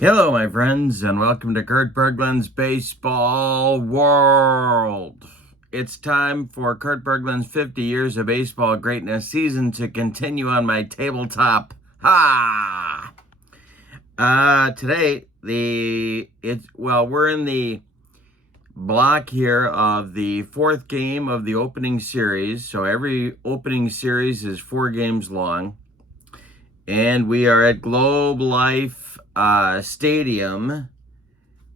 Hello, my friends, and welcome to Kurt Berglund's Baseball World. It's time for Kurt Berglund's 50 Years of Baseball Greatness season to continue on my tabletop. Ha! Today, we're in the block here of the fourth game of the opening series. So every opening series is 4 games long. And we are at Globe Life Stadium,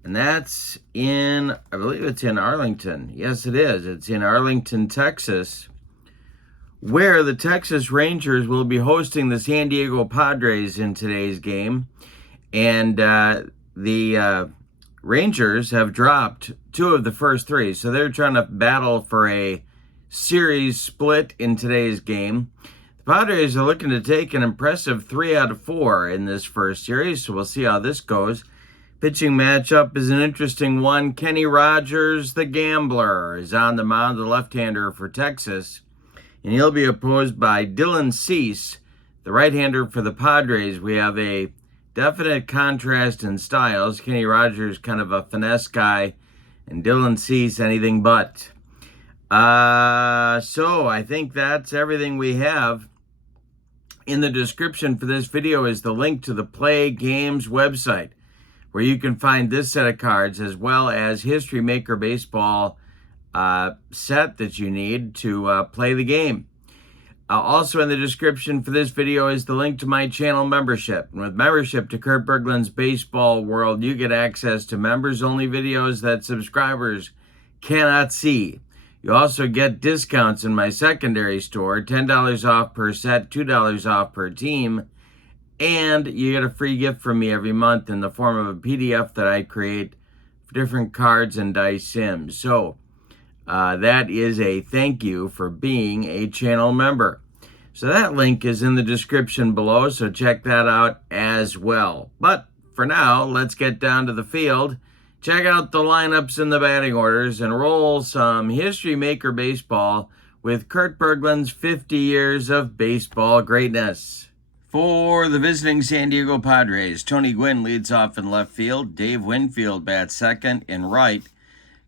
and that's I believe it's in Arlington. Yes, it is. It's in Arlington, Texas, where the Texas Rangers will be hosting the San Diego Padres in today's game. And the Rangers have dropped 2 of the first 3, so they're trying to battle for a series split in today's game. The Padres are looking to take an impressive 3 out of 4 in this first series, so we'll see how this goes. Pitching matchup is an interesting one. Kenny Rogers, the gambler, is on the mound, the left-hander for Texas, and he'll be opposed by Dylan Cease, the right-hander for the Padres. We have a definite contrast in styles. Kenny Rogers, kind of a finesse guy, and Dylan Cease, anything but. So I think that's everything we have. In the description for this video is the link to the PLAAY Games website, where you can find this set of cards as well as History Maker Baseball set that you need to play the game. Also in the description for this video is the link to my channel membership. And with membership to Kurt Berglund's Baseball World, you get access to members-only videos that subscribers cannot see. You also get discounts in my secondary store, $10 off per set, $2 off per team, and you get a free gift from me every month in the form of a PDF that I create for different cards and dice sims. So that is a thank you for being a channel member. So that link is in the description below, so check that out as well. But for now, let's get down to the field. Check out the lineups and the batting orders and roll some History Maker Baseball with Kurt Berglund's 50 Years of Baseball Greatness. For the visiting San Diego Padres, Tony Gwynn leads off in left field. Dave Winfield bats second in right.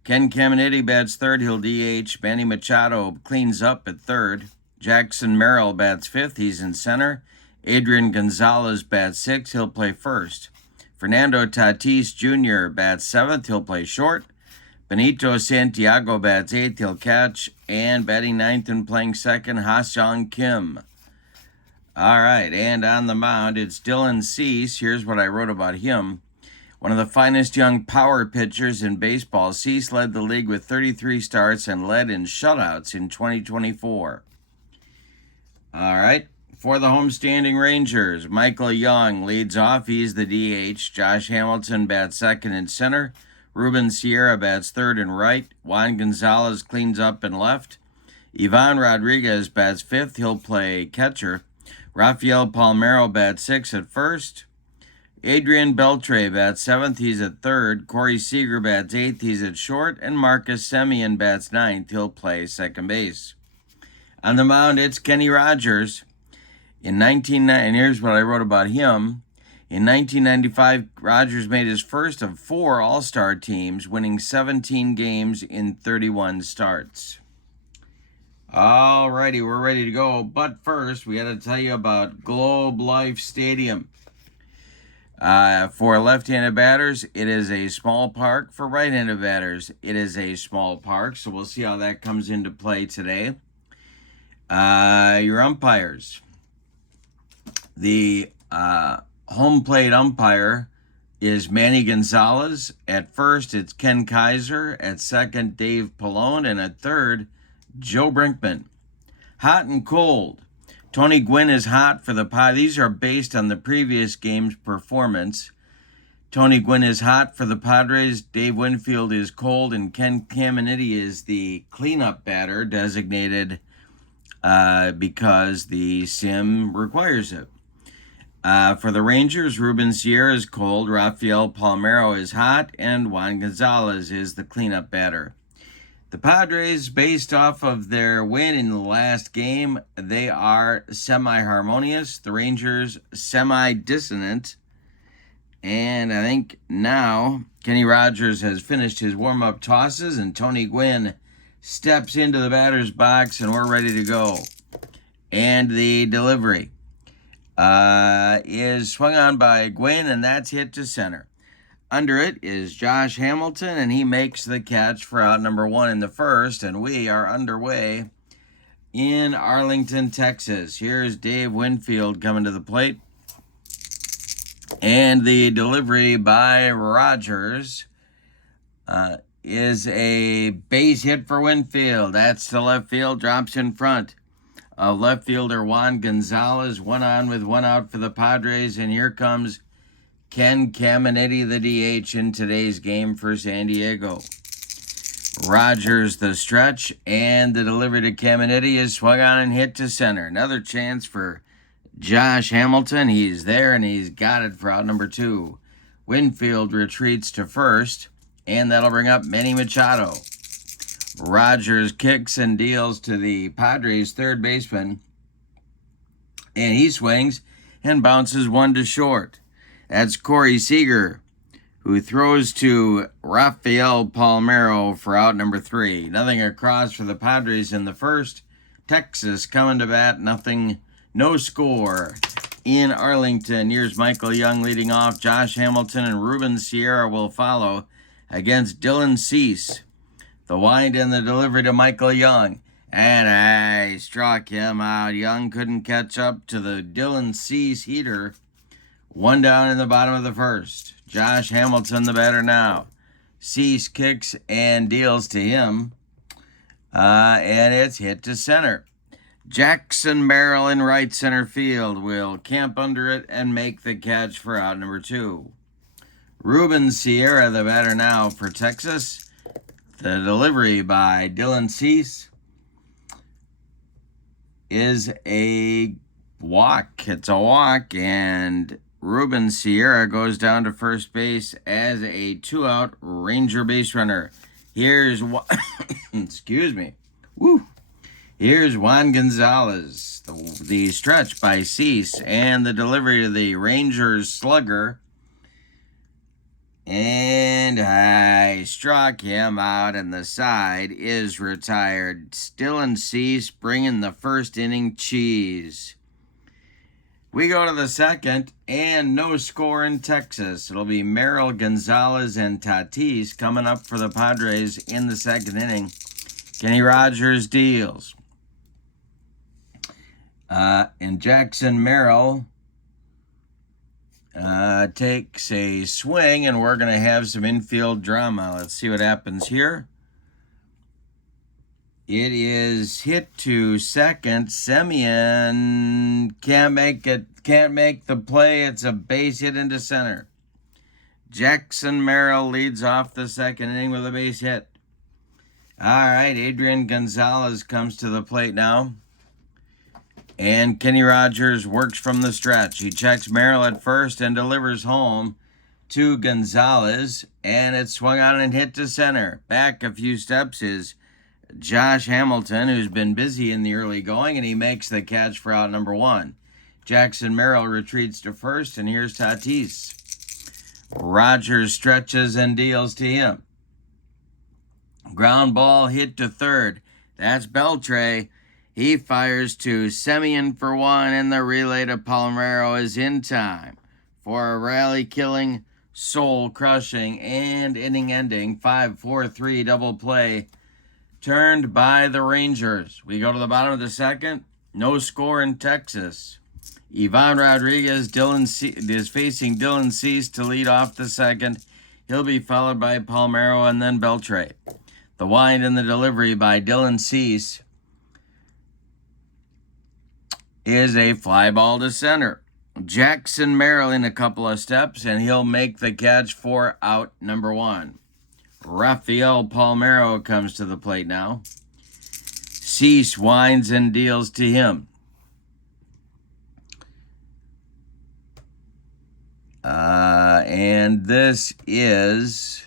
Ken Caminiti bats third. He'll DH. Manny Machado cleans up at third. Jackson Merrill bats fifth. He's in center. Adrian Gonzalez bats sixth. He'll play first. Fernando Tatis Jr. bats seventh. He'll play short. Benito Santiago bats eighth. He'll catch. And batting ninth and playing second, Ha-Seong Kim. All right, and on the mound, it's Dylan Cease. Here's what I wrote about him. One of the finest young power pitchers in baseball, Cease led the league with 33 starts and led in shutouts in 2024. All right. For the homestanding Rangers, Michael Young leads off. He's the DH. Josh Hamilton bats second and center. Ruben Sierra bats third and right. Juan Gonzalez cleans up and left. Ivan Rodriguez bats fifth. He'll play catcher. Rafael Palmeiro bats sixth at first. Adrian Beltre bats seventh. He's at third. Corey Seager bats eighth. He's at short. And Marcus Semien bats ninth. He'll play second base. On the mound, it's Kenny Rogers. And here's what I wrote about him. In 1995, Rogers made his first of 4 All-Star teams, winning 17 games in 31 starts. All righty, we're ready to go. But first, we got to tell you about Globe Life Stadium. For left-handed batters, it is a small park. For right-handed batters, it is a small park. So we'll see how that comes into play today. Your umpires. The home plate umpire is Manny Gonzalez. At first, it's Ken Kaiser. At second, Dave Pallone. And at third, Joe Brinkman. Hot and cold. Tony Gwynn is hot for the Padres. These are based on the previous game's performance. Tony Gwynn is hot for the Padres. Dave Winfield is cold. And Ken Caminiti is the cleanup batter designated because the sim requires it. For the Rangers, Ruben Sierra is cold, Rafael Palmeiro is hot, and Juan Gonzalez is the cleanup batter. The Padres, based off of their win in the last game, they are semi-harmonious. The Rangers, semi-dissonant. And I think now Kenny Rogers has finished his warm-up tosses, and Tony Gwynn steps into the batter's box, and we're ready to go. And the delivery is swung on by Gwynn, and that's hit to center. Under it is Josh Hamilton, and he makes the catch for out number 1 in the first, and we are underway in Arlington, Texas. Here's Dave Winfield coming to the plate. And the delivery by Rogers is a base hit for Winfield. That's to left field, drops in front of left fielder Juan Gonzalez. 1 on with 1 out for the Padres, and here comes Ken Caminiti, the DH, in today's game for San Diego. Rogers the stretch, and the delivery to Caminiti is swung on and hit to center. Another chance for Josh Hamilton. He's there, and he's got it for out number 2. Winfield retreats to first, and that'll bring up Manny Machado. Rogers kicks and deals to the Padres third baseman, and he swings and bounces 1 to short. That's Corey Seager, who throws to Rafael Palmeiro for out number 3. Nothing across for the Padres in the first. Texas coming to bat, nothing, no score in Arlington. Here's Michael Young leading off. Josh Hamilton and Ruben Sierra will follow against Dylan Cease. The wind and the delivery to Michael Young. And I struck him out. Young couldn't catch up to the Dylan Cease heater. 1 down in the bottom of the first. Josh Hamilton the batter now. Cease kicks and deals to him. And it's hit to center. Jackson Merrill in right center field will camp under it and make the catch for out number 2. Ruben Sierra the batter now for Texas. The delivery by Dylan Cease is a walk. It's a walk, and Ruben Sierra goes down to first base as a 2-out Ranger base runner. Here's excuse me. Woo. Here's Juan Gonzalez. The stretch by Cease and the delivery to the Rangers slugger. And I struck him out, and the side is retired. Dylan Cease bringing the first inning cheese. We go to the second, and no score in Texas. It'll be Merrill, Gonzalez, and Tatis coming up for the Padres in the second inning. Kenny Rogers deals. And Jackson Merrill takes a swing, and we're going to have some infield drama. Let's see what happens here. It is hit to second. Semien can't make the play. It's a base hit into center. Jackson Merrill leads off the second inning with a base hit. All right, Adrian Gonzalez comes to the plate now. And Kenny Rogers works from the stretch. He checks Merrill at first and delivers home to Gonzalez. And it's swung on and hit to center. Back a few steps is Josh Hamilton, who's been busy in the early going, and he makes the catch for out number 1. Jackson Merrill retreats to first, and here's Tatis. Rogers stretches and deals to him. Ground ball hit to third. That's Beltre. He fires to Semien for 1, and the relay to Palmeiro is in time for a rally-killing, soul-crushing, and inning-ending 5-4-3 double play turned by the Rangers. We go to the bottom of the second. No score in Texas. Ivan Rodriguez is facing Dylan Cease to lead off the second. He'll be followed by Palmeiro and then Beltre. The wind and the delivery by Dylan Cease is a fly ball to center. Jackson Merrill in a couple of steps, and he'll make the catch for out number 1. Rafael Palmeiro comes to the plate now. Cease winds and deals to him. And this is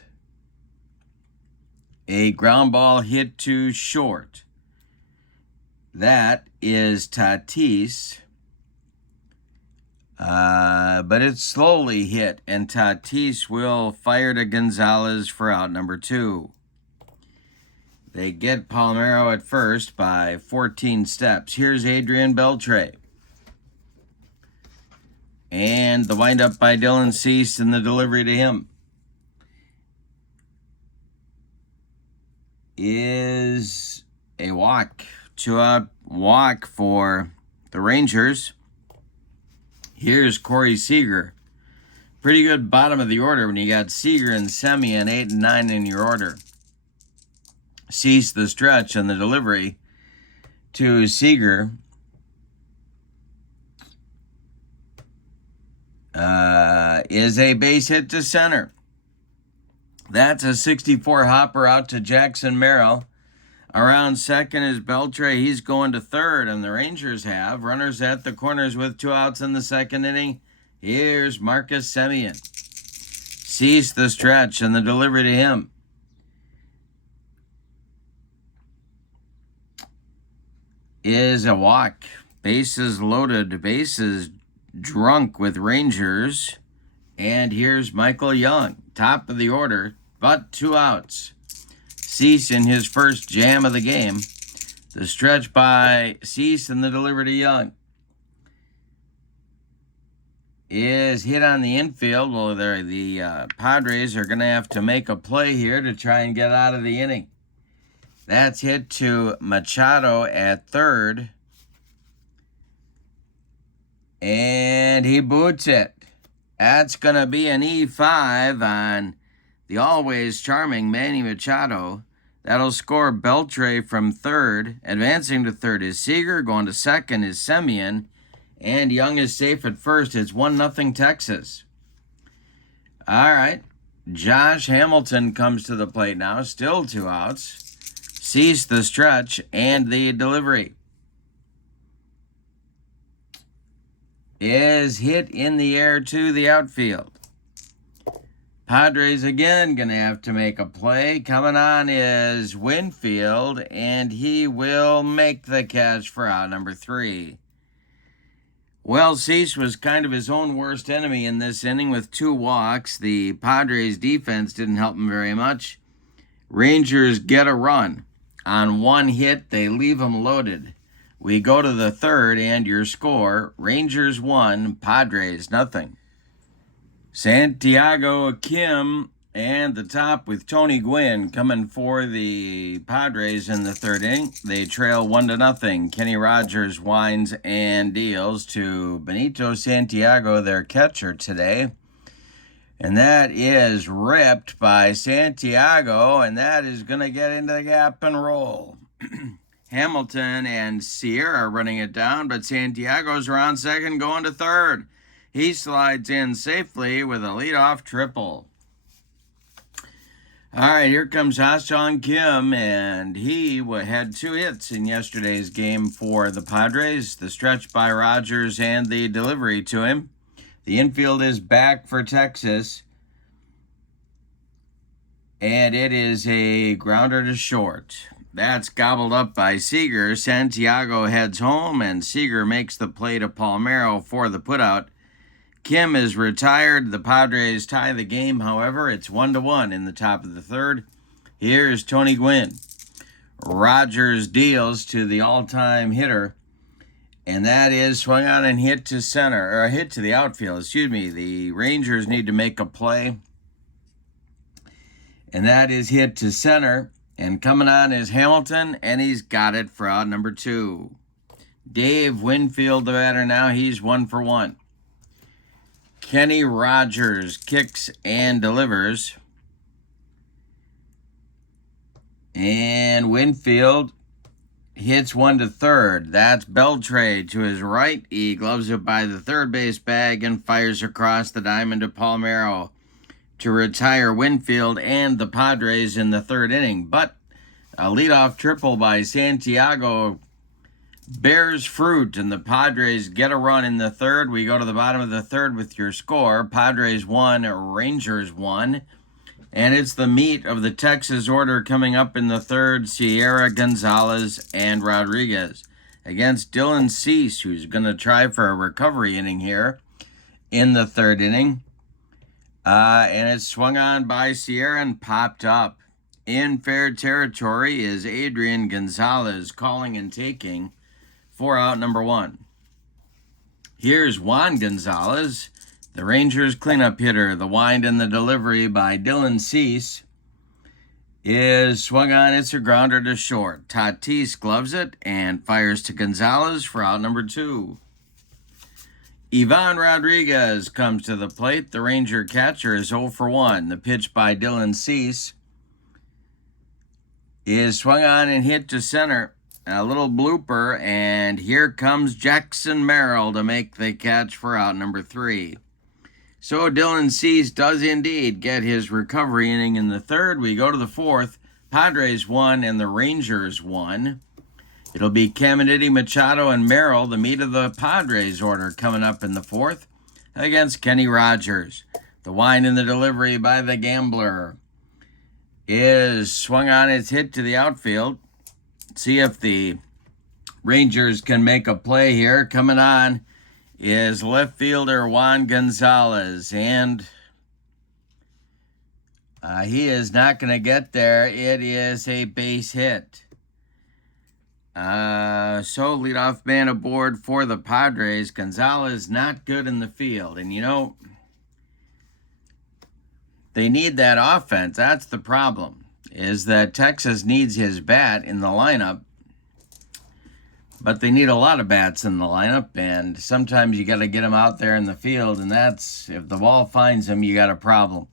a ground ball hit to short. That is Tatis. But it's slowly hit, and Tatis will fire to Gonzalez for out number 2. They get Palmeiro at first by 14 steps. Here's Adrian Beltre. And the windup by Dylan Cease and the delivery to him is a walk. 2-out walk for the Rangers. Here's Corey Seager. Pretty good bottom of the order when you got Seager and Semien 8 and 9 in your order. Cease the stretch and the delivery to Seager is a base hit to center. That's a 64 hopper out to Jackson Merrill. Around second is Beltre. He's going to third, and the Rangers have runners at the corners with 2 outs in the second inning. Here's Marcus Semien. Cease the stretch and the delivery to him is a walk. Bases loaded, bases drunk with Rangers. And here's Michael Young, top of the order, but 2 outs. Cease in his first jam of the game. The stretch by Cease and the delivery to Young is hit on the infield. Well, the Padres are going to have to make a play here to try and get out of the inning. That's hit to Machado at third. And he boots it. That's going to be an E5 on the always charming Manny Machado. That'll score Beltre from third. Advancing to third is Seager. Going to second is Semien. And Young is safe at first. It's 1-0 Texas. All right. Josh Hamilton comes to the plate now. Still 2 outs. Cease the stretch and the delivery is hit in the air to the outfield. Padres again going to have to make a play. Coming on is Winfield, and he will make the catch for out number 3. Well, Cease was kind of his own worst enemy in this inning with 2 walks. The Padres defense didn't help him very much. Rangers get a run. On 1 hit, they leave him loaded. We go to the third, and your score, Rangers 1, Padres nothing. Santiago Kim and the top with Tony Gwynn coming for the Padres in the third inning. They trail 1-0. Kenny Rogers winds and deals to Benito Santiago, their catcher today. And that is ripped by Santiago, and that is going to get into the gap and roll. Hamilton and Sierra running it down, but Santiago's around second going to third. He slides in safely with a leadoff triple. All right, here comes Ha-Seong Kim, and he had 2 hits in yesterday's game for the Padres. The stretch by Rogers and the delivery to him. The infield is back for Texas, and it is a grounder to short. That's gobbled up by Seager. Santiago heads home, and Seager makes the play to Palmeiro for the putout. Kim is retired. The Padres tie the game, however. It's 1-1 in the top of the third. Here's Tony Gwynn. Rogers deals to the all-time hitter, and that is swung on and hit to center, or a hit to the outfield, The Rangers need to make a play, and that is hit to center. And coming on is Hamilton, and he's got it for out number 2. Dave Winfield, the batter now, he's 1 for 1. Kenny Rogers kicks and delivers. And Winfield hits 1 to third. That's Beltre to his right. He gloves it by the third base bag and fires across the diamond to Palmeiro to retire Winfield and the Padres in the third inning. But a leadoff triple by Santiago bears fruit, and the Padres get a run in the third. We go to the bottom of the third with your score. Padres 1, Rangers 1. And it's the meat of the Texas order coming up in the third. Sierra, Gonzalez, and Rodriguez against Dylan Cease, who's going to try for a recovery inning here. in the third inning. And it's swung on by Sierra and popped up. In fair territory is Adrian Gonzalez calling and taking for out number 1. Here's Juan Gonzalez, the Rangers cleanup hitter. The wind and the delivery by Dylan Cease is swung on. It's a grounder to short. Tatis gloves it and fires to Gonzalez for out number 2. Ivan Rodriguez comes to the plate. The Ranger catcher is 0 for 1. The pitch by Dylan Cease is swung on and hit to center. A little blooper, and here comes Jackson Merrill to make the catch for out number 3. So Dylan Cease does indeed get his recovery inning in the third. We go to the fourth. Padres 1 and the Rangers 1. It'll be Caminiti, Machado, and Merrill, the meat of the Padres order, coming up in the fourth against Kenny Rogers. The wind and the delivery by the Gambler is swung on. It's hit to the outfield. See if the Rangers can make a play here. Coming on is left fielder Juan Gonzalez, and he is not going to get there. It is a base hit. So leadoff man aboard for the Padres. Gonzalez not good in the field. And, you know, they need that offense. That's the problem, is that Texas needs his bat in the lineup. But they need a lot of bats in the lineup, and sometimes you got to get them out there in the field, and that's, if the ball finds him, you got a problem.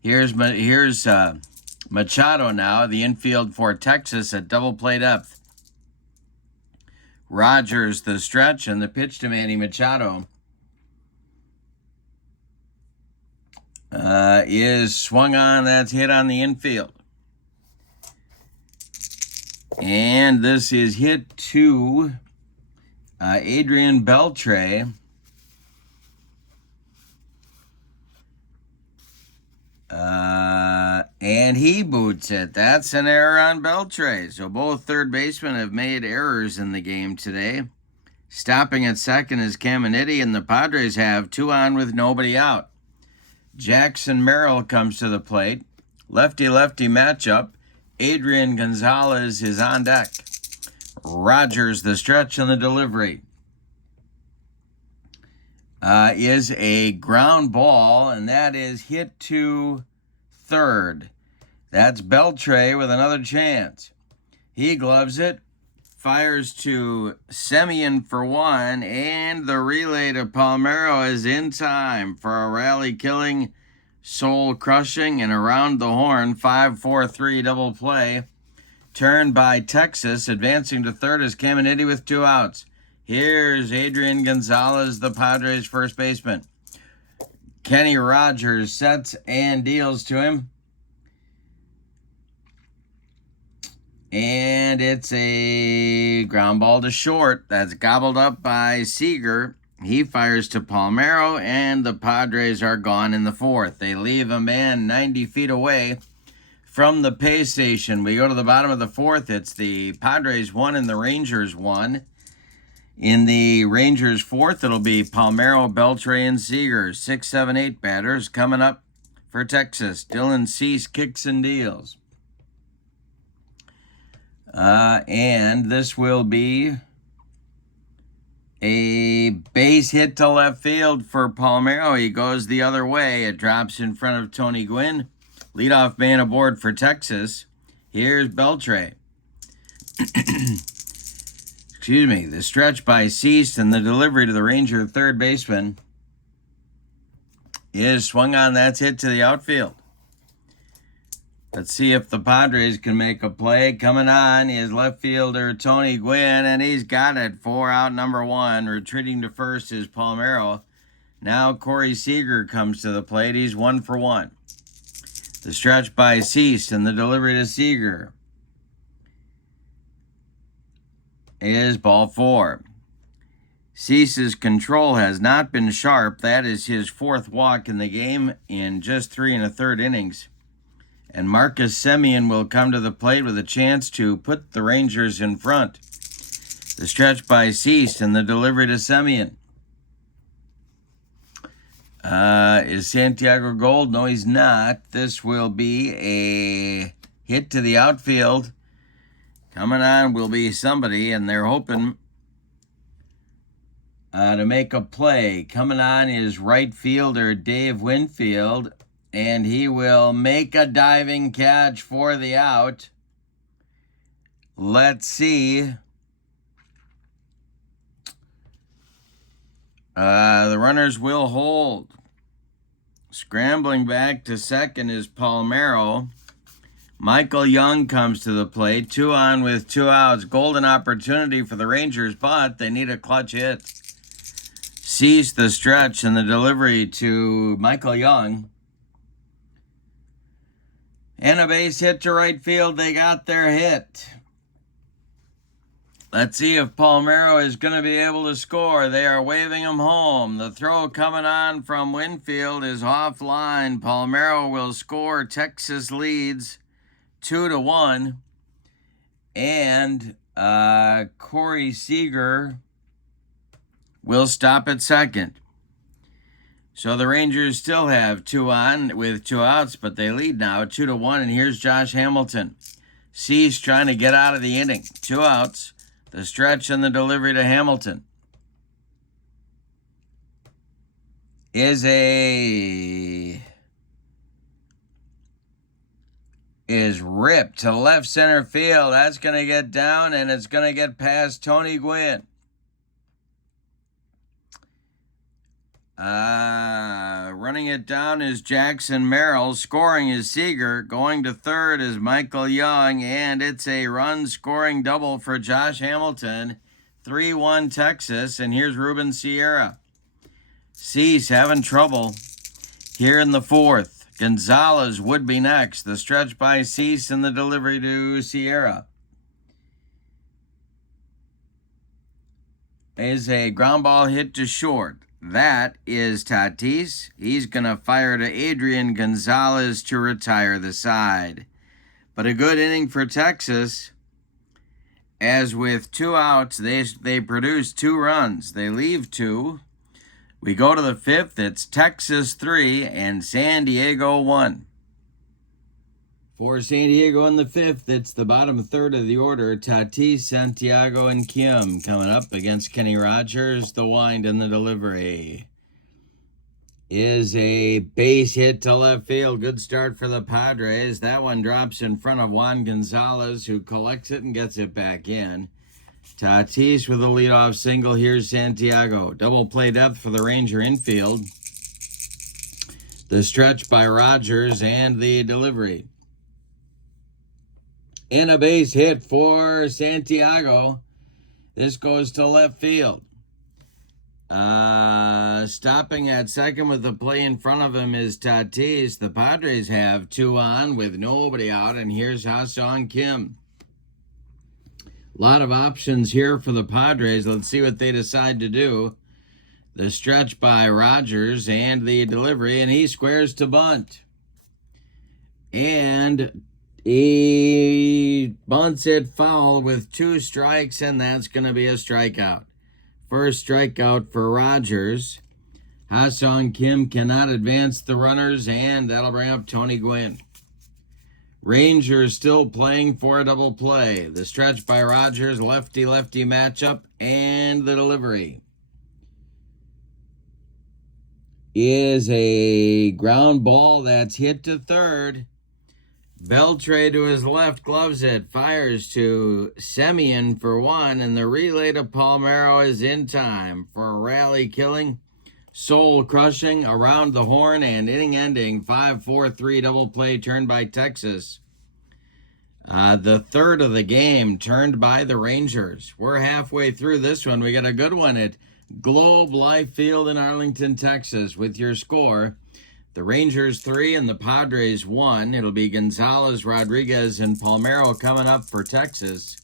Here's Machado now, the infield for Texas at double play depth. Rogers the stretch, and the pitch to Manny Machado is swung on. That's hit on the infield. And this is hit to Adrian Beltre. And he boots it. That's an error on Beltre. So both third basemen have made errors in the game today. Stopping at second is Caminiti, and the Padres have 2 on with nobody out. Jackson Merrill comes to the plate. Lefty-lefty matchup. Adrian Gonzalez is on deck. Rogers the stretch and the delivery is a ground ball, and that is hit to third. That's Beltre with another chance. He gloves it, fires to Semien for 1, and the relay to Palmeiro is in time for a rally-killing, soul-crushing, and around the horn 5-4-3 double play. Turned by Texas. Advancing to third is Caminiti with 2 outs. Here's Adrian Gonzalez, the Padres first baseman. Kenny Rogers sets and deals to him. And it's a ground ball to short. That's gobbled up by Seager. He fires to Palmeiro, and the Padres are gone in the fourth. They leave a man 90 feet away from the pay station. We go to the bottom of the fourth. It's the Padres 1 and the Rangers 1. In the Rangers fourth, it'll be Palmeiro, Beltre, and Seager. 6, 7, 8 batters coming up for Texas. Dylan Cease kicks and deals. And this will be a base hit to left field for Palmeiro. He goes the other way. It drops in front of Tony Gwynn. Leadoff man aboard for Texas. Here's Beltre. Excuse me. The stretch by Cease and the delivery to the Ranger third baseman is swung on. That's hit to the outfield. Let's see if the Padres can make a play. Coming on is left fielder Tony Gwynn, and he's got it for out number 1. Retreating to first is Palmeiro. Now Corey Seager comes to the plate. He's 1 for 1. The stretch by Cease and the delivery to Seager is ball 4. Cease's control has not been sharp. That is his 4th walk in the game in just 3 1/3 innings. And Marcus Semien will come to the plate with a chance to put the Rangers in front. The stretch by Cease and the delivery to Semien Is Santiago gold? No, he's not. This will be a hit to the outfield. Coming on will be somebody, and they're hoping to make a play. Coming on is right fielder Dave Winfield, and he will make a diving catch for the out. Let's see. The runners will hold. Scrambling back to second is Palmeiro. Michael Young comes to the plate. 2 on with 2 outs. Golden opportunity for the Rangers, but they need a clutch hit. Cease the stretch and the delivery to Michael Young. And a base hit to right field. They got their hit. Let's see if Palmeiro is going to be able to score. They are waving him home. The throw coming on from Winfield is offline. Palmeiro will score. Texas leads 2-1. And Corey Seager will stop at second. So the Rangers still have 2 on with 2 outs, but they lead now 2-1. And here's Josh Hamilton. Cease trying to get out of the inning. 2 outs. The stretch and the delivery to Hamilton is ripped to left center field. That's going to get down, and it's going to get past Tony Gwynn. Running it down is Jackson Merrill. Scoring is Seager. Going to third is Michael Young. And it's a run-scoring double for Josh Hamilton. 3-1 Texas. And here's Ruben Sierra. Cease having trouble here in the fourth. Gonzalez would be next. The stretch by Cease and the delivery to Sierra is a ground ball hit to short. That is Tatis. He's going to fire to Adrian Gonzalez to retire the side. But a good inning for Texas, as with 2 outs, they produce 2 runs. They leave 2. We go to the 5th. It's Texas 3 and San Diego 1. For San Diego in the 5th, it's the bottom third of the order. Tatis, Santiago, and Kim coming up against Kenny Rogers. The wind and the delivery is a base hit to left field. Good start for the Padres. That one drops in front of Juan Gonzalez, who collects it and gets it back in. Tatis with a leadoff single. Here's Santiago. Double play depth for the Ranger infield. The stretch by Rogers and the delivery. In a base hit for Santiago. This goes to left field. Stopping at second with the play in front of him is Tatis. The Padres have 2 on with nobody out, and here's Ha-Seong Kim. A lot of options here for the Padres. Let's see what they decide to do. The stretch by Rogers and the delivery, and he squares to bunt. And he bunts it foul with 2 strikes, and that's going to be a strikeout. First strikeout for Rogers. Ha-Seong Kim cannot advance the runners, and that'll bring up Tony Gwynn. Rangers still playing for a double play. The stretch by Rogers, lefty-lefty matchup, and the delivery is a ground ball that's hit to third. Beltre to his left, gloves it, fires to Semien for 1, and the relay to Palmeiro is in time for a rally-killing, soul-crushing, around the horn, and inning-ending 5-4-3 double play turned by Texas. The third of the game turned by the Rangers. We're halfway through this one. We got a good one at Globe Life Field in Arlington, Texas, with your score. The Rangers 3 and the Padres 1. It'll be Gonzalez, Rodriguez, and Palmeiro coming up for Texas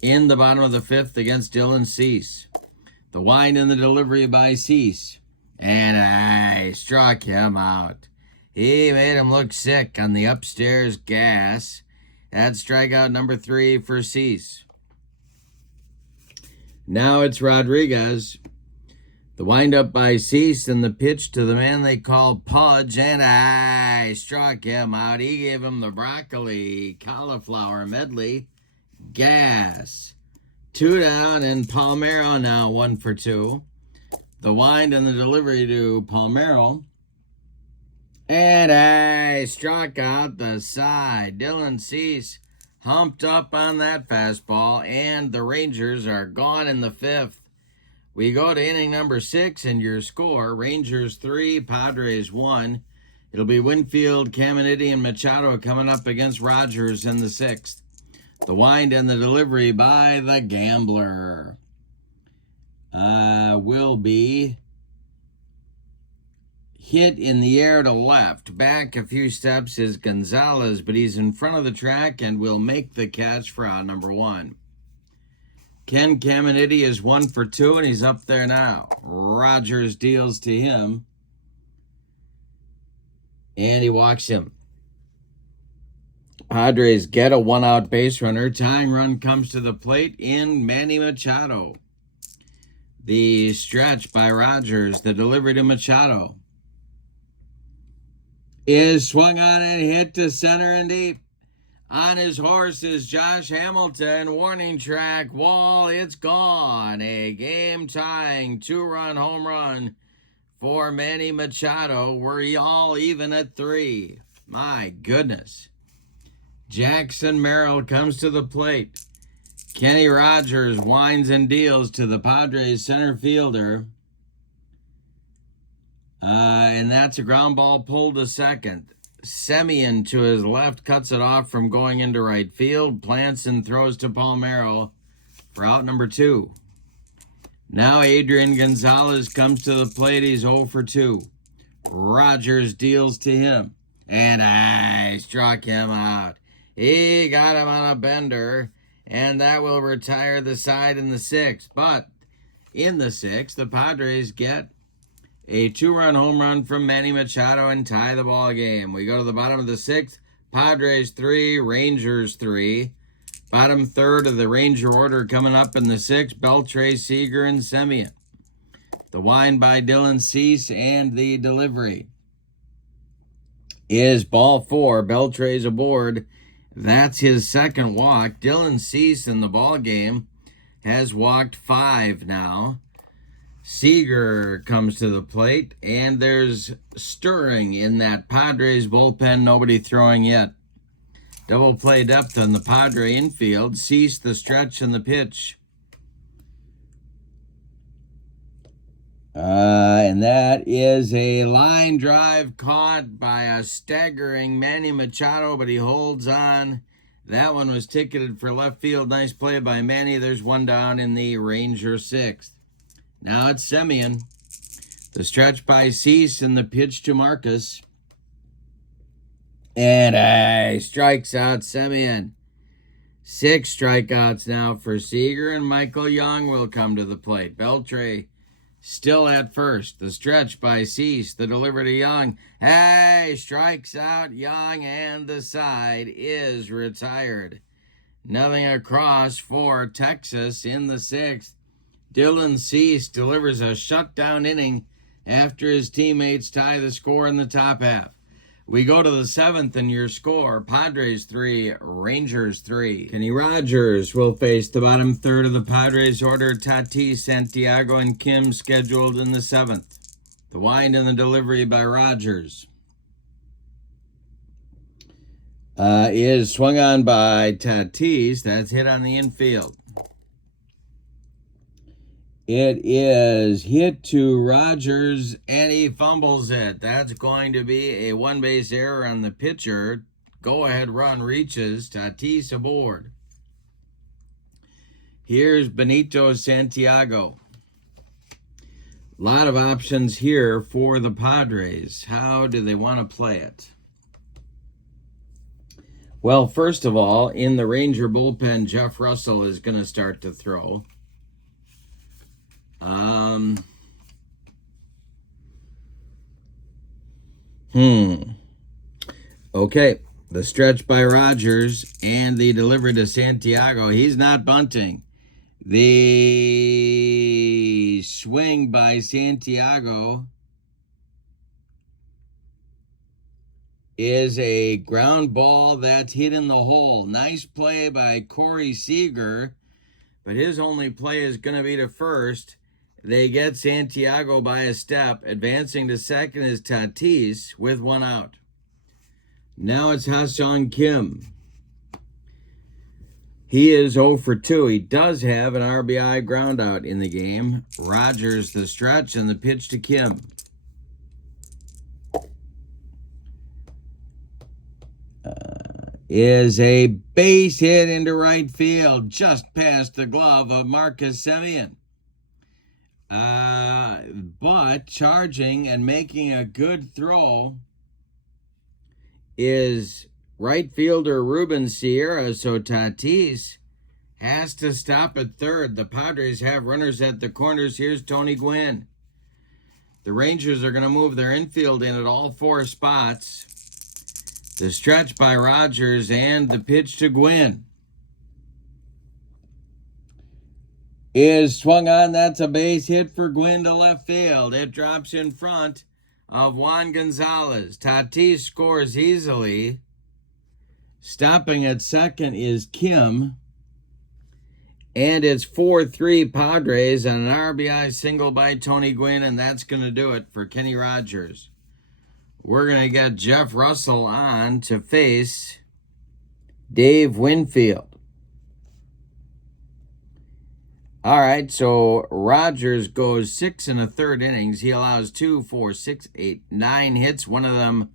in the bottom of the 5th against Dylan Cease. The wind and the delivery by Cease. And I struck him out. He made him look sick on the upstairs gas. That's strikeout number 3 for Cease. Now it's Rodriguez. The windup by Cease and the pitch to the man they call Pudge, and I struck him out. He gave him the broccoli cauliflower medley. Gas. 2 down, and Palmeiro now 1 for 2. The wind and the delivery to Palmeiro. And I struck out the side. Dylan Cease humped up on that fastball, and the Rangers are gone in the 5th. We go to inning number 6, and your score, Rangers 3, Padres 1. It'll be Winfield, Caminiti, and Machado coming up against Rogers in the 6th. The wind and the delivery by the Gambler will be hit in the air to left. Back a few steps is Gonzalez, but he's in front of the track and will make the catch for out number 1. Ken Caminiti is 1 for 2, and he's up there now. Rogers deals to him, and he walks him. Padres get a 1-out base runner. Tying run comes to the plate in Manny Machado. The stretch by Rogers, the delivery to Machado, is swung on and hit to center and deep. On his horse is Josh Hamilton. Warning track wall. It's gone. A game-tying 2-run home run for Manny Machado. We're all even at 3. My goodness. Jackson Merrill comes to the plate. Kenny Rogers winds and deals to the Padres center fielder. And that's a ground ball pulled to second. Semien to his left cuts it off from going into right field. Plants and throws to Palmeiro for out number 2. Now Adrian Gonzalez comes to the plate. He's 0 for 2. Rogers deals to him, and I struck him out. He got him on a bender, and that will retire the side in the 6th. But in the 6th, the Padres get a 2-run home run from Manny Machado and tie the ball game. We go to the bottom of the 6th. Padres 3, Rangers 3. Bottom third of the Ranger order coming up in the 6th. Beltre, Seager, and Semien. The wind by Dylan Cease, and the delivery is ball 4. Beltre's aboard. That's his 2nd walk. Dylan Cease in the ball game has walked 5 now. Seager comes to the plate, and there's stirring in that Padres bullpen. Nobody throwing yet. Double play depth on the Padre infield. Cease the stretch and the pitch. And that is a line drive caught by a staggering Manny Machado, but he holds on. That one was ticketed for left field. Nice play by Manny. There's 1 down in the Ranger 6th. Now it's Semien. The stretch by Cease and the pitch to Marcus. And strikes out Semien. 6 strikeouts now for Seager, and Michael Young will come to the plate. Beltre still at first. The stretch by Cease. The delivery to Young. Strikes out Young, and the side is retired. Nothing across for Texas in the 6th. Dylan Cease delivers a shutdown inning after his teammates tie the score in the top half. We go to the 7th, and your score, Padres 3, Rangers 3. Kenny Rogers will face the bottom third of the Padres order. Tatis, Santiago, and Kim scheduled in the 7th. The wind and the delivery by Rogers is swung on by Tatis. That's hit on the infield. It is hit to Rogers, and he fumbles it. That's going to be a 1-base error on the pitcher. Go-ahead run reaches. Tatis aboard. Here's Benito Santiago. A lot of options here for the Padres. How do they want to play it? Well, first of all, in the Ranger bullpen, Jeff Russell is going to start to throw. Okay, the stretch by Rogers and the delivery to Santiago. He's not bunting. The swing by Santiago is a ground ball that's hit in the hole. Nice play by Corey Seager, but his only play is going to be to first. They get Santiago by a step. Advancing to second is Tatis with one out. Now it's Ha-Seong Kim. He is 0 for 2. He does have an RBI ground out in the game. Rogers the stretch and the pitch to Kim. Is a base hit into right field, just past the glove of Marcus Semien. But charging and making a good throw is right fielder Ruben Sierra, so Tatis has to stop at third. The Padres have runners at the corners. Here's Tony Gwynn. The Rangers are going to move their infield in at all 4 spots. The stretch by Rogers and the pitch to Gwynn is swung on. That's a base hit for Gwynn to left field. It drops in front of Juan Gonzalez. Tatis scores easily. Stopping at second is Kim. And it's 4-3 Padres on an RBI single by Tony Gwynn, and that's going to do it for Kenny Rogers. We're going to get Jeff Russell on to face Dave Winfield. All right, so Rogers goes 6 1/3 innings. He allows 2, 4, 6, 8, 9 hits. One of them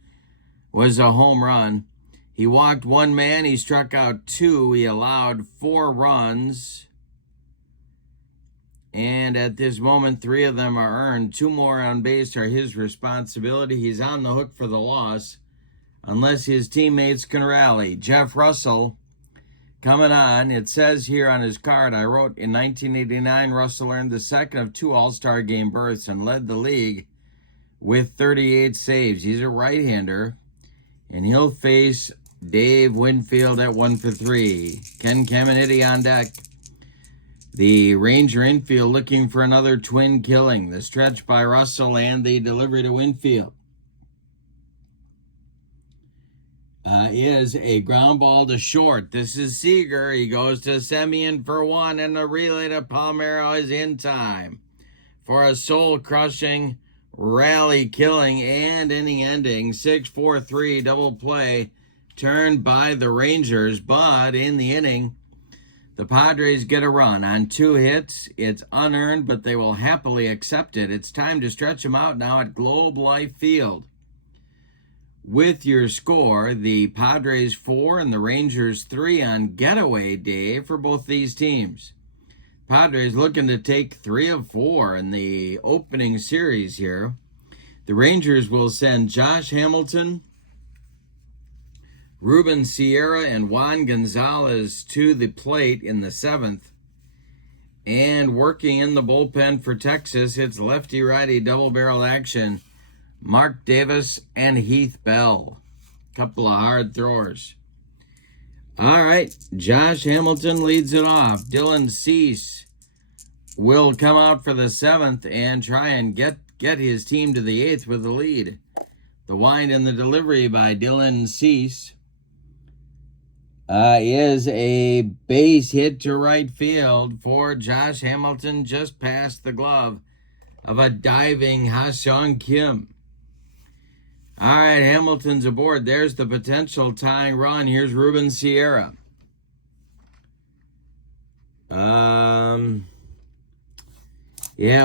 was a home run. He walked 1 man. He struck out 2. He allowed 4 runs. And at this moment, 3 of them are earned. 2 more on base are his responsibility. He's on the hook for the loss unless his teammates can rally. Jeff Russell coming on. It says here on his card, I wrote, in 1989, Russell earned the second of 2 All-Star game berths and led the league with 38 saves. He's a right-hander, and he'll face Dave Winfield at 1 for 3. Ken Caminiti on deck. The Ranger infield looking for another twin killing. The stretch by Russell and the delivery to Winfield is a ground ball to short. This is Seager. He goes to Semien for 1, and the relay to Palmeiro is in time for a soul-crushing, rally-killing, and inning-ending 6-4-3 double play turned by the Rangers. But in the inning, the Padres get a run on 2 hits. It's unearned, but they will happily accept it. It's time to stretch them out now at Globe Life Field. With your score, the Padres 4 and the Rangers 3 on getaway day for both these teams. Padres looking to take 3 of 4 in the opening series here. The Rangers will send Josh Hamilton, Ruben Sierra, and Juan Gonzalez to the plate in the 7th. And working in the bullpen for Texas, it's lefty-righty double-barrel action. Mark Davis and Heath Bell. Couple of hard throwers. All right, Josh Hamilton leads it off. Dylan Cease will come out for the 7th and try and get his team to the 8th with the lead. The wind and the delivery by Dylan Cease is a base hit to right field for Josh Hamilton, just past the glove of a diving Ha-Seong Kim. All right, Hamilton's aboard. There's the potential tying run. Here's Ruben Sierra. Yeah,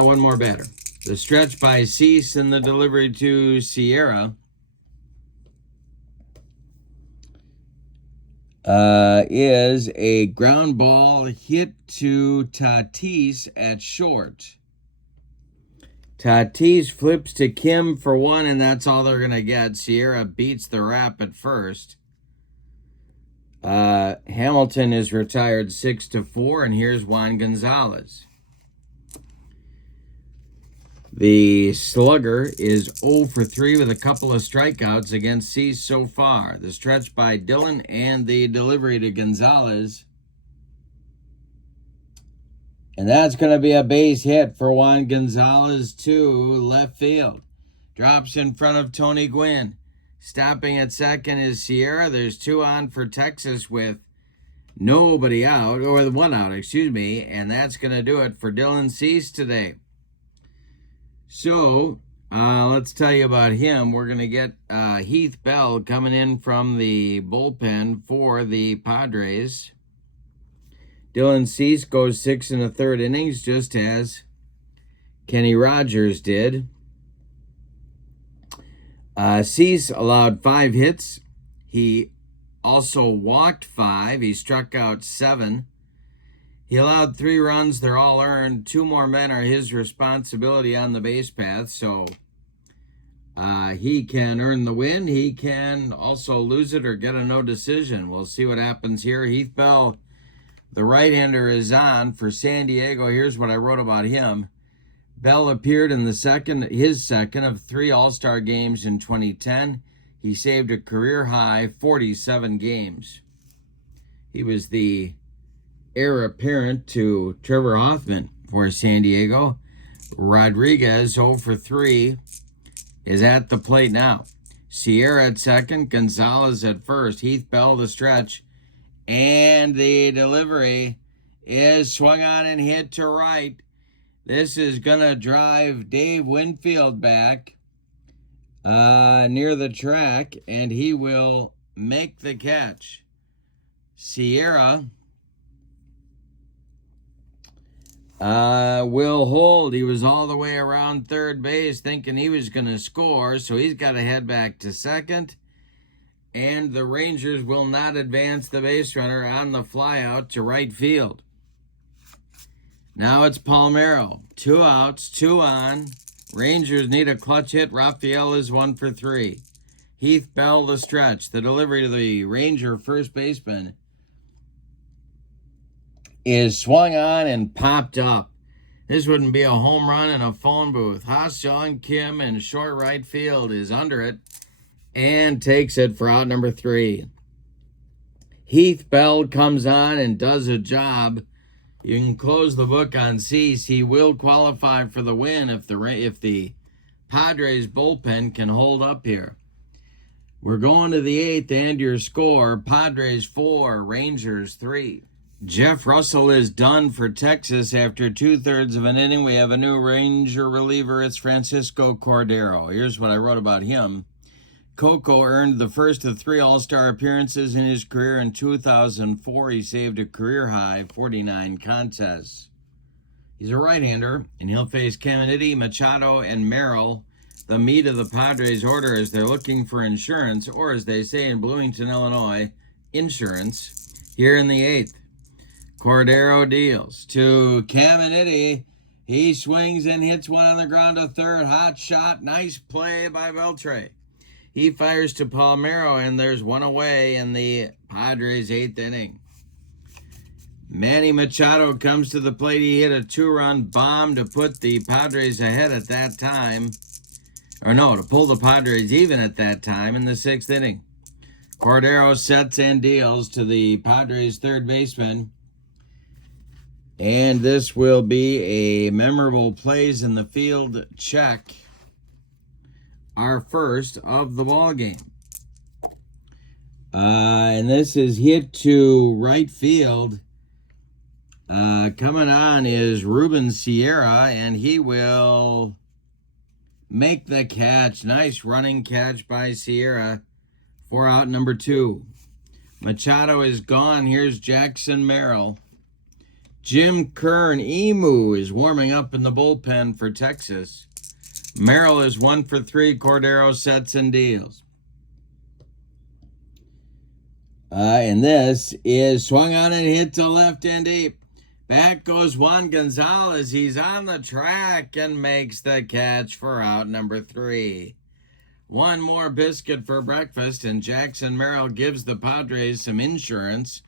one more batter. The stretch by Cease and the delivery to Sierra is a ground ball hit to Tatis at short. Tatis flips to Kim for 1, and that's all they're going to get. Sierra beats the rap at first. Hamilton is retired 6-4, and here's Juan Gonzalez. The slugger is 0 for 3 with a couple of strikeouts against Cease so far. The stretch by Dillon and the delivery to Gonzalez And that's going to be a base hit for Juan Gonzalez to left field. Drops in front of Tony Gwynn. Stopping at second is Sierra. There's 2 on for Texas with nobody out, or 1 out, excuse me. And that's going to do it for Dylan Cease today. So, let's tell you about him. We're going to get Heath Bell coming in from the bullpen for the Padres. Dylan Cease goes 6 1/3 innings, just as Kenny Rogers did. Cease allowed 5 hits. He also walked 5. He struck out 7. He allowed 3 runs. They're all earned. 2 more men are his responsibility on the base path, so he can earn the win. He can also lose it or get a no decision. We'll see what happens here. Heath Bell, the right-hander, is on for San Diego. Here's what I wrote about him. Bell appeared in his second of 3 All-Star games in 2010. He saved a career-high 47 games. He was the heir apparent to Trevor Hoffman for San Diego. Rodriguez, 0 for 3, is at the plate now. Sierra at second, Gonzalez at first. Heath Bell the stretch. And the delivery is swung on and hit to right. This is going to drive Dave Winfield back near the track, and he will make the catch. Sierra will hold. He was all the way around third base thinking he was going to score, so he's got to head back to second. And the Rangers will not advance the base runner on the flyout to right field. Now it's Palmeiro. 2 outs, 2 on. Rangers need a clutch hit. Raphael is 1 for 3. Heath Bell the stretch. The delivery to the Ranger first baseman is swung on and popped up. This wouldn't be a home run in a phone booth. Ha-Seong Kim in short right field is under it and takes it for out number 3. Heath Bell comes on and does a job. You can close the book on Cease. He will qualify for the win if the Padres bullpen can hold up here. We're going to the 8th, and your score, Padres 4, Rangers 3. Jeff Russell is done for Texas after 2/3 of an inning. We have a new Ranger reliever. It's Francisco Cordero. Here's what I wrote about him. Coco earned the first of 3 All-Star appearances in his career in 2004. He saved a career-high 49 contests. He's a right-hander, and he'll face Caminiti, Machado, and Merrill, the meat of the Padres order as they're looking for insurance, or as they say in Bloomington, Illinois, insurance, here in the 8th. Cordero deals to Caminiti. He swings and hits one on the ground to third. Hot shot. Nice play by Beltre. He fires to Palmeiro, and there's 1 away in the Padres' 8th inning. Manny Machado comes to the plate. He hit a 2-run bomb to put the Padres ahead at that time. Or no, to pull the Padres even at that time in the 6th inning. Cordero sets and deals to the Padres' third baseman. And this will be a memorable plays in the field check. Our first of the ball game. And this is hit to right field. Coming on is Ruben Sierra, and he will make the catch. Nice running catch by Sierra for out number 2. Machado is gone. Here's Jackson Merrill. Jim Kern Emu is warming up in the bullpen for Texas. Merrill is 1 for 3. Cordero sets and deals. And this is swung on and hit to left and deep. Back goes Juan Gonzalez. He's on the track and makes the catch for out number 3. 1 more biscuit for breakfast, and Jackson Merrill gives the Padres some insurance.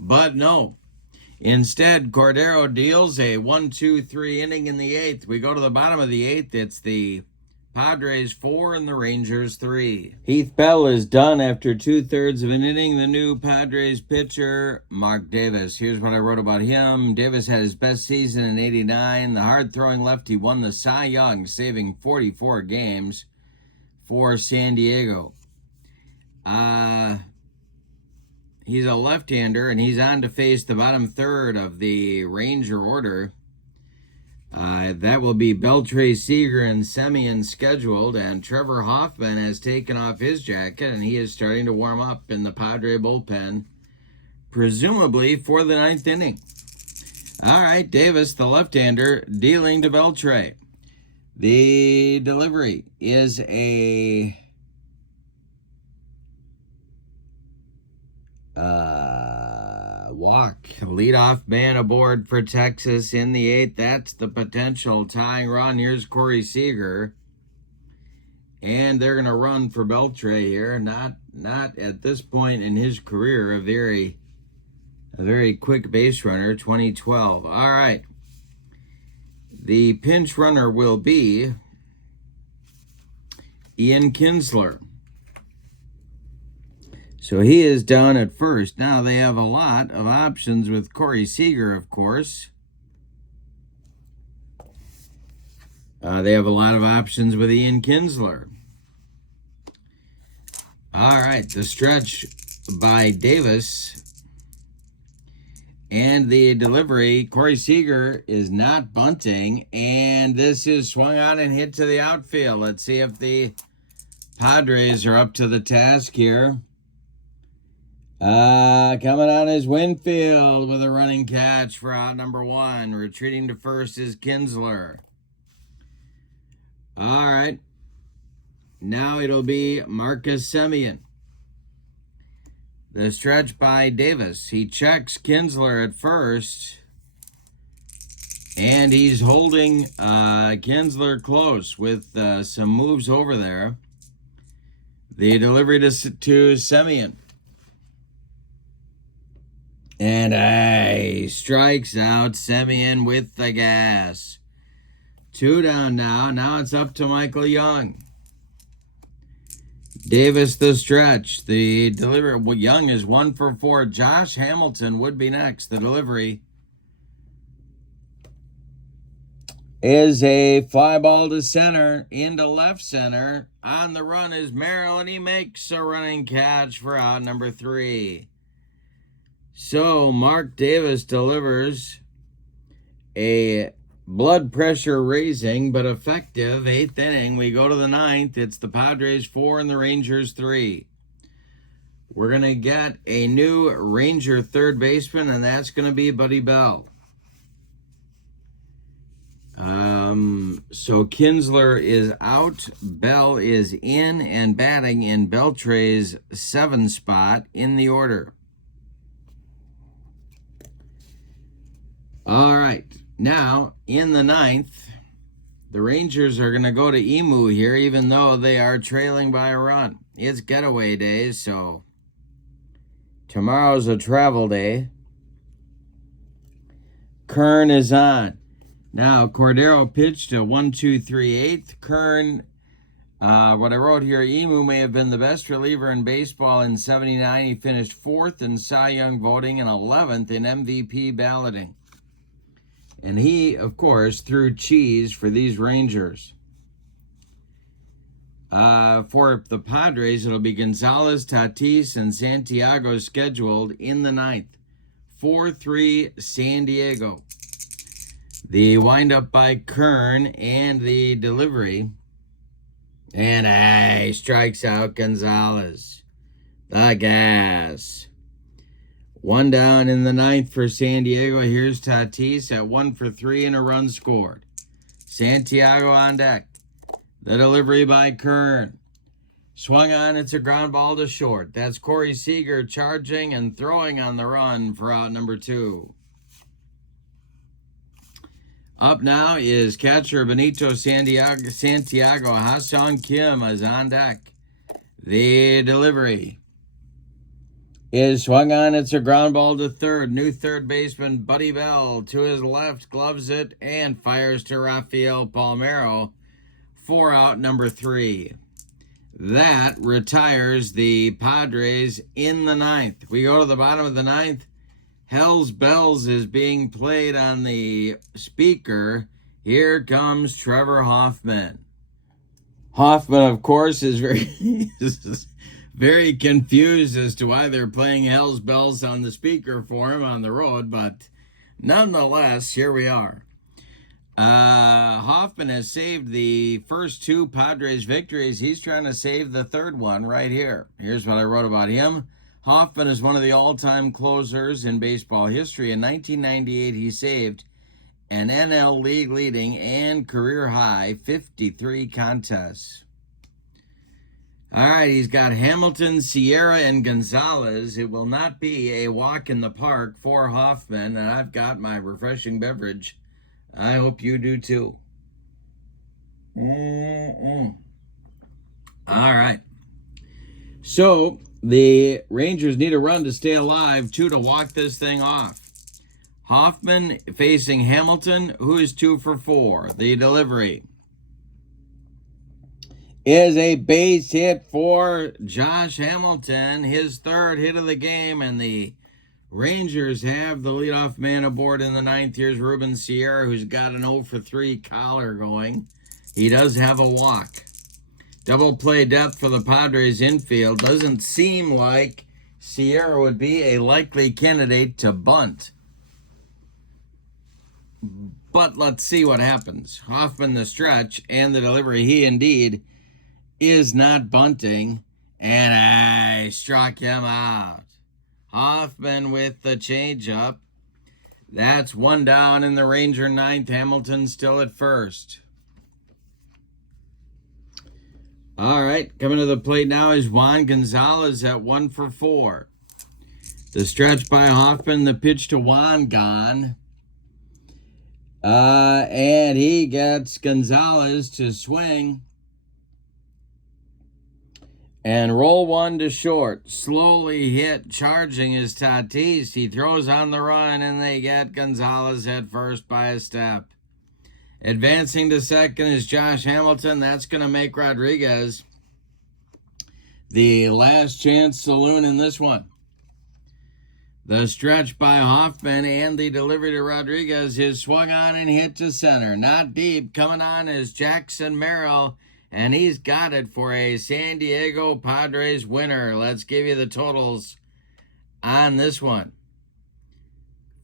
But no. Instead, Cordero deals a 1-2-3 inning in the 8th. We go to the bottom of the 8th. It's the Padres 4 and the Rangers 3. Heath Bell is done after 2/3 of an inning. The new Padres pitcher, Mark Davis. Here's what I wrote about him. Davis had his best season in '89. The hard-throwing lefty won the Cy Young, saving 44 games for San Diego. He's a left-hander, and he's on to face the bottom third of the Ranger order. That will be Beltre, Seager, and Semien scheduled, and Trevor Hoffman has taken off his jacket, and he is starting to warm up in the Padre bullpen, presumably for the 9th inning. All right, Davis, the left-hander, dealing to Beltre. The delivery is a walk. Leadoff man aboard for Texas in the 8th. That's the potential tying run. Here's Corey Seager. And they're going to run for Beltre here. Not at this point in his career a very quick base runner, 2012. All right. The pinch runner will be Ian Kinsler. So he is down at first. Now they have a lot of options with Corey Seager, of course. They have a lot of options with Ian Kinsler. All right, the stretch by Davis. And the delivery, Corey Seager is not bunting. And this is swung on and hit to the outfield. Let's see if the Padres are up to the task here. Coming on is Winfield with a running catch for out number 1. Retreating to first is Kinsler. All right. Now it'll be Marcus Semien. The stretch by Davis. He checks Kinsler at first. And he's holding Kinsler close with some moves over there. The delivery to Semien. And he strikes out Semien with the gas. 2 down now. Now it's up to Michael Young. Davis the stretch. The delivery. Well, Young is 1 for 4. Josh Hamilton would be next. The delivery is a fly ball to center, into left center. On the run is Merrill, and he makes a running catch for out number 3. So Mark Davis delivers a blood pressure raising but effective 8th inning. We go to the 9th. It's the Padres 4 and the Rangers 3. We're going to get a new Ranger third baseman, and that's going to be Buddy Bell. So Kinsler is out, Bell is in, and batting in Beltre's 7 spot in the order. All right, now in the 9th, the Rangers are going to go to Emu here, even though they are trailing by a run. It's getaway day, so tomorrow's a travel day. Kern is on. Now, Cordero pitched a 1-2-3-8. Kern, what I wrote here, Emu may have been the best reliever in baseball in '79. He finished 4th in Cy Young voting and 11th in MVP balloting. And he, of course, threw cheese for these Rangers. For the Padres, it'll be Gonzalez, Tatis, and Santiago scheduled in the 9th. 4-3 San Diego. The windup by Kern and the delivery. And he strikes out Gonzalez. The gas. 1 down in the 9th for San Diego. Here's Tatis at 1 for 3 and a run scored. Santiago on deck. The delivery by Kern. Swung on, it's a ground ball to short. That's Corey Seager charging and throwing on the run for out number 2. Up now is catcher Benito Santiago. Ha-Sung Kim is on deck. The delivery is swung on. It's a ground ball to third. New third baseman Buddy Bell to his left, gloves it, and fires to Rafael Palmeiro 4 out, number 3. That retires the Padres in the 9th. We go to the bottom of the 9th. Hell's Bells is being played on the speaker. Here comes Trevor Hoffman. Hoffman, of course, is very confused as to why they're playing Hell's Bells on the speaker for him on the road, but nonetheless, here we are. Hoffman has saved the first 2 Padres victories. He's trying to save the 3rd one right here. Here's what I wrote about him. Hoffman is one of the all-time closers in baseball history. In 1998, he saved an NL League leading and career high 53 contests. All right, he's got Hamilton, Sierra, and Gonzalez. It will not be a walk in the park for Hoffman, and I've got my refreshing beverage. I hope you do too. All right. So the Rangers need a run to stay alive, 2 to walk this thing off. Hoffman facing Hamilton, who is 2 for 4. The delivery is a base hit for Josh Hamilton, his 3rd hit of the game, and the Rangers have the leadoff man aboard in the 9th. Here's Ruben Sierra, who's got an 0 for 3 collar going. He does have a walk. Double play depth for the Padres infield. Doesn't seem like Sierra would be a likely candidate to bunt. But let's see what happens. Hoffman the stretch and the delivery. He indeed is not bunting. And I struck him out. Hoffman with the changeup. That's 1 down in the Ranger 9th. Hamilton still at first. All right, coming to the plate now is Juan Gonzalez at 1 for 4. The stretch by Hoffman, the pitch to Juan gone. And he gets Gonzalez to swing. And roll 1 to short. Slowly hit, charging is Tatis. He throws on the run, and they get Gonzalez at first by a step. Advancing to second is Josh Hamilton. That's going to make Rodriguez the last chance saloon in this one. The stretch by Hoffman and the delivery to Rodriguez is swung on and hit to center. Not deep. Coming on is Jackson Merrill. And he's got it for a San Diego Padres winner. Let's give you the totals on this one.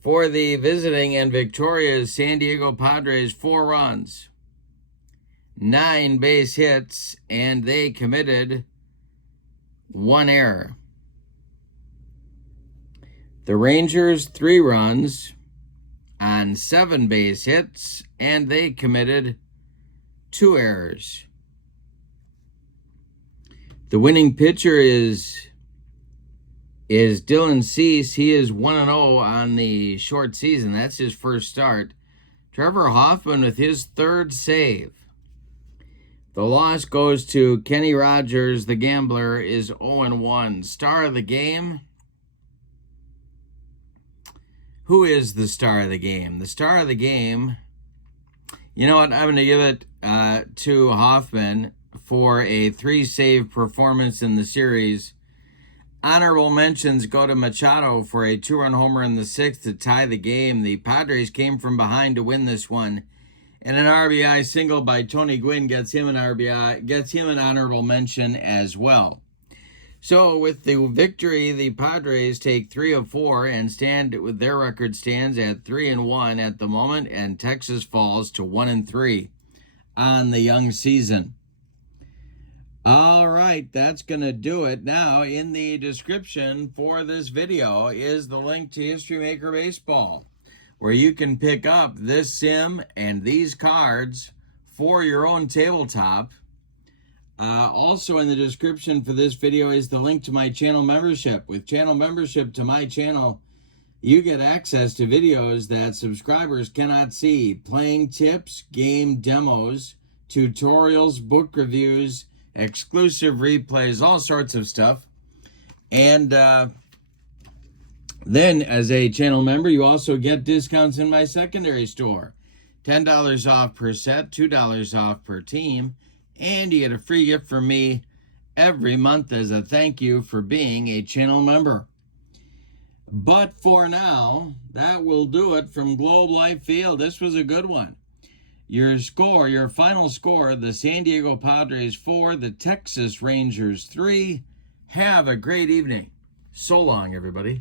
For the visiting and victorious San Diego Padres, 4 runs, 9 base hits, and they committed 1 error. The Rangers, 3 runs on 7 base hits, and they committed 2 errors. The winning pitcher is Dylan Cease. He is 1-0 on the short season. That's his first start. Trevor Hoffman with his 3rd save. The loss goes to Kenny Rogers. The gambler is 0-1. Star of the game. Who is the star of the game? The star of the game, you know what? I'm going to give it to Hoffman for a 3-save performance in the series. Honorable mentions go to Machado for a 2-run homer in the 6th to tie the game. The Padres came from behind to win this one. And an RBI single by Tony Gwynn gets him an honorable mention as well. So with the victory, the Padres take 3 of 4 and stand with their record stands at 3-1 at the moment, and Texas falls to 1-3 on the young season. All right, that's going to do it. Now, in the description for this video is the link to History Maker Baseball, where you can pick up this sim and these cards for your own tabletop. Also in the description for this video is the link to my channel membership. With channel membership to my channel, you get access to videos that subscribers cannot see. Playing tips, game demos, tutorials, book reviews, exclusive replays, all sorts of stuff. And then as a channel member, you also get discounts in my secondary store. $10 off per set, $2 off per team, and you get a free gift from me every month as a thank you for being a channel member. But for now, that will do it from Globe Life Field. This was a good one. Your score, your final score, the San Diego Padres 4, the Texas Rangers 3. Have a great evening. So long, everybody.